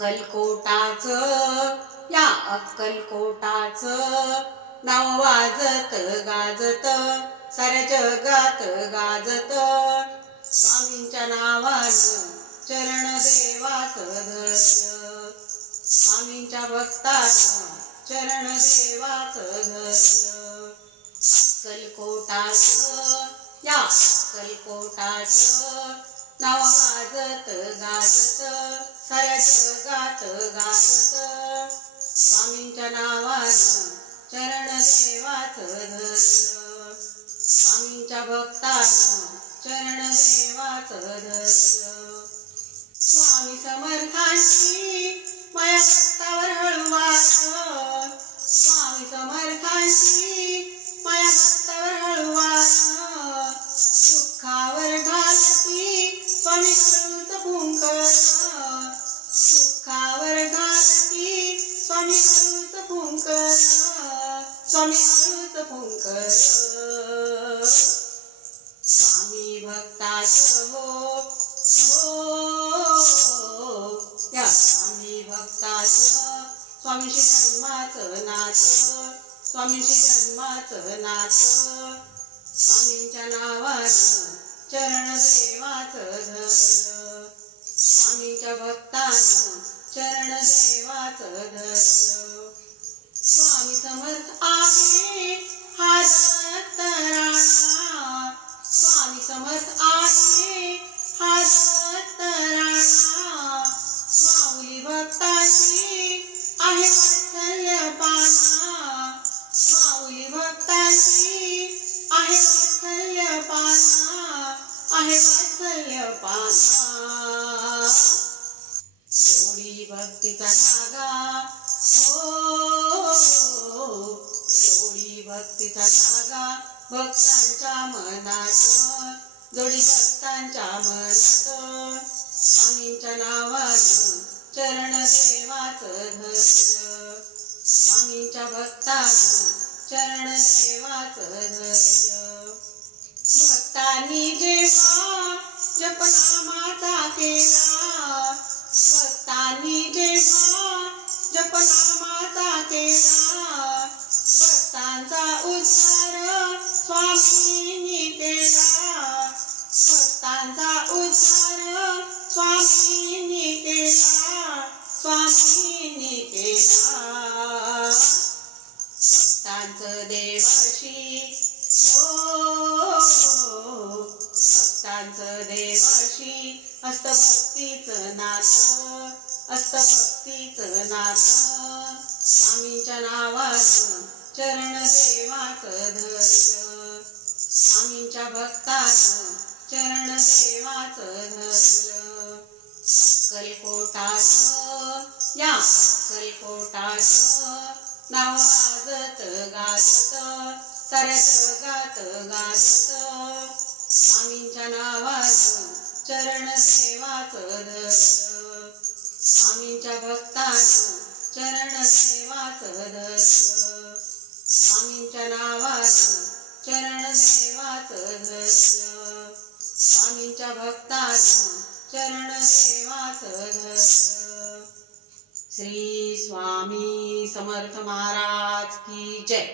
अक्कलकोटाच या अक्कलकोटाच नाव वाजत गाजत साऱ्या जगात गाजत. स्वामींच्या नावानं चरण देवाच धरलं. स्वामींच्या भक्तानं चरण देवाच धरलं. अक्कलकोटाच या अक्कलकोटाच नाव वाजत गाजत. साऱ्या जगात गाजत स्वामींच्या नावानं चरण देवाचं धरलं स्वामींच्या भक्तानं चरण देवाचं धरलं स्वामी समर्थांची माया भक्तावर हळूवार. स्वामी समर्थांची माया भक्तावर हळूवार. सुखावर घालती स्वामी हळूच भुंकर हळूच स्वामी हळूच भुंकर स्वामी भक्ताच हो हो या स्वामी भक्ताच स्वामी श्री जन्माचं नाच स्वामी श्री जन्माचं नाच स्वामींच्या नावानं चरण देवाचं आहे पाना जोडी भक्तीचा धागा हो जोडी भक्तीचा धागा हो, भक्तांच्या मनात जोडी भक्तांच्या मनात स्वामींच्या नावानं चरण देवाचं धर जपनामाचा केला भक्तांचा उद्धार स्वामींनी केला. भक्तांचा उद्धार स्वामींनी केला. स्वामींनी केला. भक्तांचं देवाशी हो. भक्तांचं देवाशी असत भक्तीचं नातं असत भक्तीचं नातं स्वामींच्या नावानं चरण देवाचं धरलं. स्वामींच्या भक्तानं चरण देवाचं धरलं. अक्कलकोटाच या अक्कलकोटाच नाव गाजत गाजत साऱ्या जगात गाजत स्वामींच्या नावानं चरण भक्तानं चरण देवाचं धरलं स्वामींच्या नावानं चरण देवाचं धरलं स्वामींच्या भक्तानं चरण देवाचं धरलं श्री स्वामी समर्थ महाराज की जय.